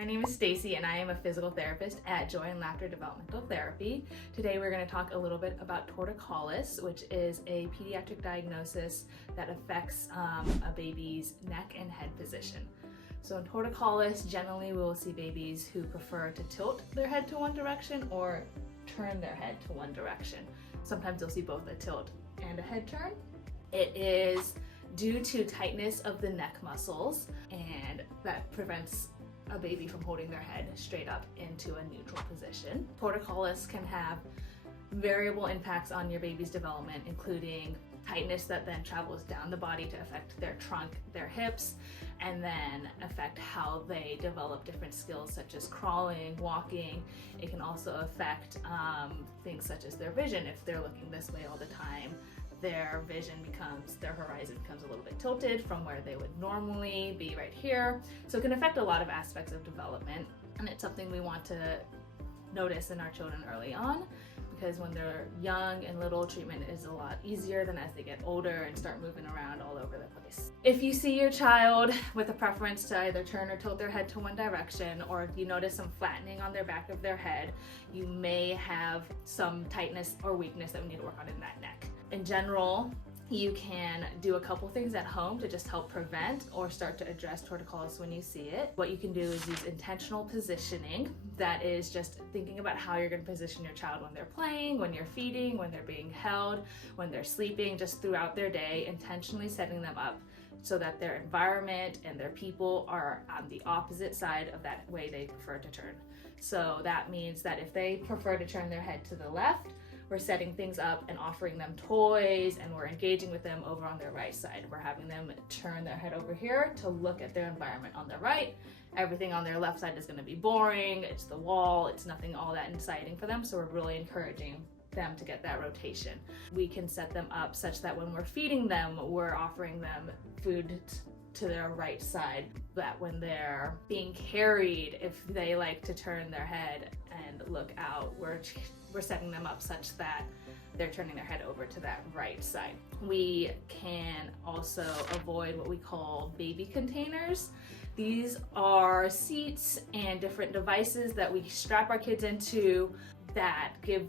my name is Stacey and I am a physical therapist at Joy Laughter Developmental Therapy. Today we're going to talk a little bit about torticollis, which is a pediatric diagnosis that affects a baby's neck and head position. So in torticollis, generally we will see babies who prefer to tilt their head to one direction or turn their head to one direction. Sometimes you'll see both a tilt and a head turn. It is due to tightness of the neck muscles, and that prevents a baby from holding their head straight up into a neutral position. Torticollis can have variable impacts on your baby's development, including tightness that then travels down the body to affect their trunk, their hips, and then affect how they develop different skills such as crawling, walking. It can also affect things such as their vision. If they're looking this way all the time, their horizon becomes a little bit tilted from where they would normally be right here. So it can affect a lot of aspects of development, and it's something we want to notice in our children early on, because when they're young and little, treatment is a lot easier than as they get older and start moving around all over the place. If you see your child with a preference to either turn or tilt their head to one direction, or if you notice some flattening on their back of their head, you may have some tightness or weakness that we need to work on in that neck. In general, you can do a couple things at home to just help prevent or start to address torticollis when you see it. What you can do is use intentional positioning. That is just thinking about how you're going to position your child when they're playing, when you're feeding, when they're being held, when they're sleeping, just throughout their day, intentionally setting them up so that their environment and their people are on the opposite side of that way they prefer to turn. So that means that if they prefer to turn their head to the left, we're setting things up and offering them toys, and we're engaging with them over on their right side. We're having them turn their head over here to look at their environment on their right. Everything on their left side is going to be boring. It's the wall. It's nothing all that exciting for them. So we're really encouraging them to get that rotation. We can set them up such that when we're feeding them, we're offering them food to their right side, that when they're being carried, if they like to turn their head and look out, we're setting them up such that they're turning their head over to that right side. We can also avoid what we call baby containers. These are seats and different devices that we strap our kids into that give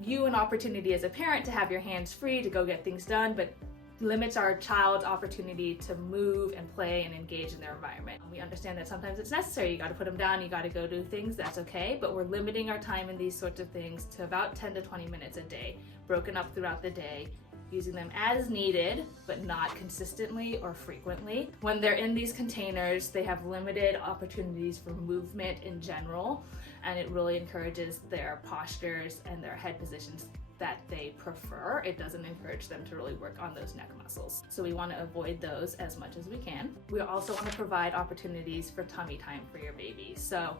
you an opportunity as a parent to have your hands free to go get things done, but limits our child's opportunity to move and play and engage in their environment. We understand that sometimes it's necessary. You got to put them down, you got to go do things, that's okay, but we're limiting our time in these sorts of things to about 10 to 20 minutes a day, broken up throughout the day, using them as needed, but not consistently or frequently. When they're in these containers, they have limited opportunities for movement in general, and it really encourages their postures and their head positions that they prefer. It doesn't encourage them to really work on those neck muscles. So we want to avoid those as much as we can. We also want to provide opportunities for tummy time for your baby. So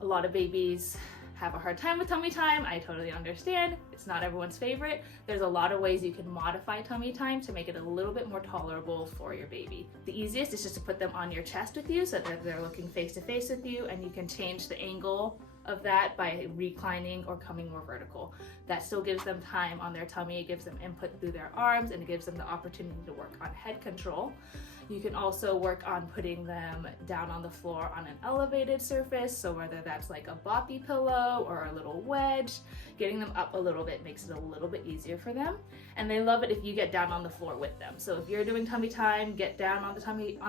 a lot of babies have a hard time with tummy time. I totally understand. It's not everyone's favorite. There's a lot of ways you can modify tummy time to make it a little bit more tolerable for your baby. The easiest is just to put them on your chest with you so that they're looking face to face with you, and you can change the angle of that by reclining or coming more vertical. That still gives them time on their tummy, it gives them input through their arms, and it gives them the opportunity to work on head control. You can also work on putting them down on the floor on an elevated surface, so whether that's like a boppy pillow or a little wedge, getting them up a little bit makes it a little bit easier for them. And they love it if you get down on the floor with them. So if you're doing tummy time, get down on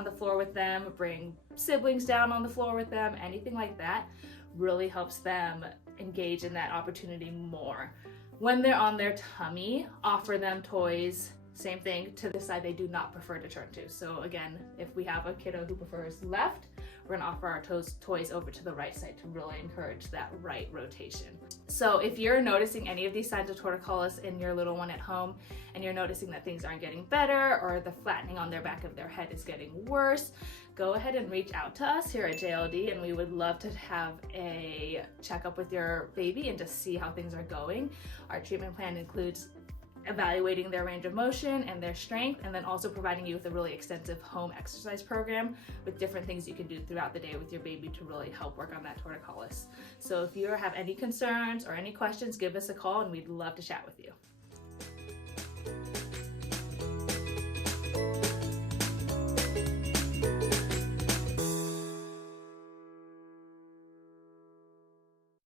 the floor with them, bring siblings down on the floor with them, anything like that really helps them engage in that opportunity more. When they're on their tummy, offer them toys, same thing, to the side they do not prefer to turn to. So again, if we have a kiddo who prefers left, we're gonna offer our toys over to the right side to really encourage that right rotation. So if you're noticing any of these signs of torticollis in your little one at home, and you're noticing that things aren't getting better, or the flattening on their back of their head is getting worse, go ahead and reach out to us here at JLD, and we would love to have a checkup with your baby and just see how things are going. Our treatment plan includes evaluating their range of motion and their strength, and then also providing you with a really extensive home exercise program with different things you can do throughout the day with your baby to really help work on that torticollis. So if you have any concerns or any questions, give us a call and we'd love to chat with you.